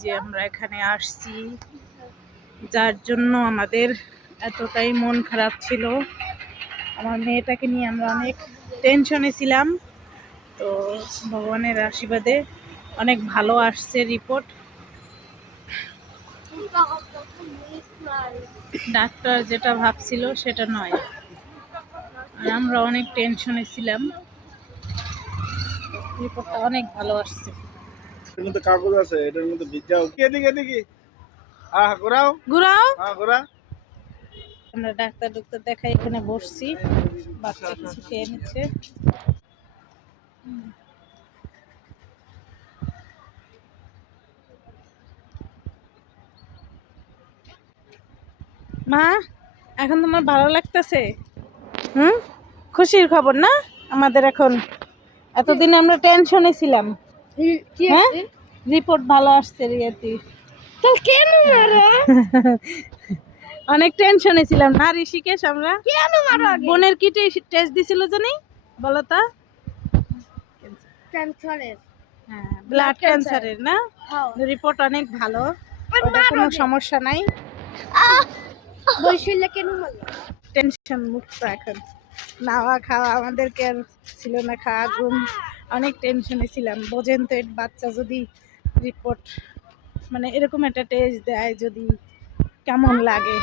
যে আমরা এখানে আসছি, যার জন্য আমাদের এতটাই মন খারাপ ছিল। আমার মেয়েটাকে নিয়ে আমরা অনেক টেনশনে ছিলাম। তো ভগবানের আশীর্বাদে অনেক ভালো আসছে রিপোর্ট। ডাক্তার যেটা ভাবছিল সেটা নয়, আর আমরা অনেক টেনশনে ছিলাম। রিপোর্টটা অনেক ভালো আসছে। এর মধ্যে কাগজ আছে, এটার মধ্যে ভিজাও। এদিকে এদিকে ঘোরাও ঘুরাও। ঘোরা। আমরা ডাক্তার দেখাই এখানে বসছি, বাচ্চা কিছু খেয়ে নিচ্ছে। মা, এখন তোমার ভালো লাগতেছে? খুশির খবর না আমাদের? এখন এতদিন আমরা টেনশনে ছিলাম। হ্যাঁ, রিপোর্ট ভালো আসছে রিয়াতি। অনেক টেনশনে ছিলাম না ঋষিকেশ? আমরা বোনের কি টেস্ট দিছিল জানি, বলো তো? হ্যাঁ, ব্লাড ক্যান্সারের না? রিপোর্ট অনেক ভালো, ওটা কোনো সমস্যা নাই। টেনশন মুক্ত এখন, নাওয়া খাওয়া আমাদেরকে আর ছিল না, খাওয়া ঘুম। অনেক টেনশনে ছিলাম, বোঝেন তো বাচ্চা যদি রিপোর্ট মানে এরকম একটা টেস্ট দেয় যদি কেমন লাগে।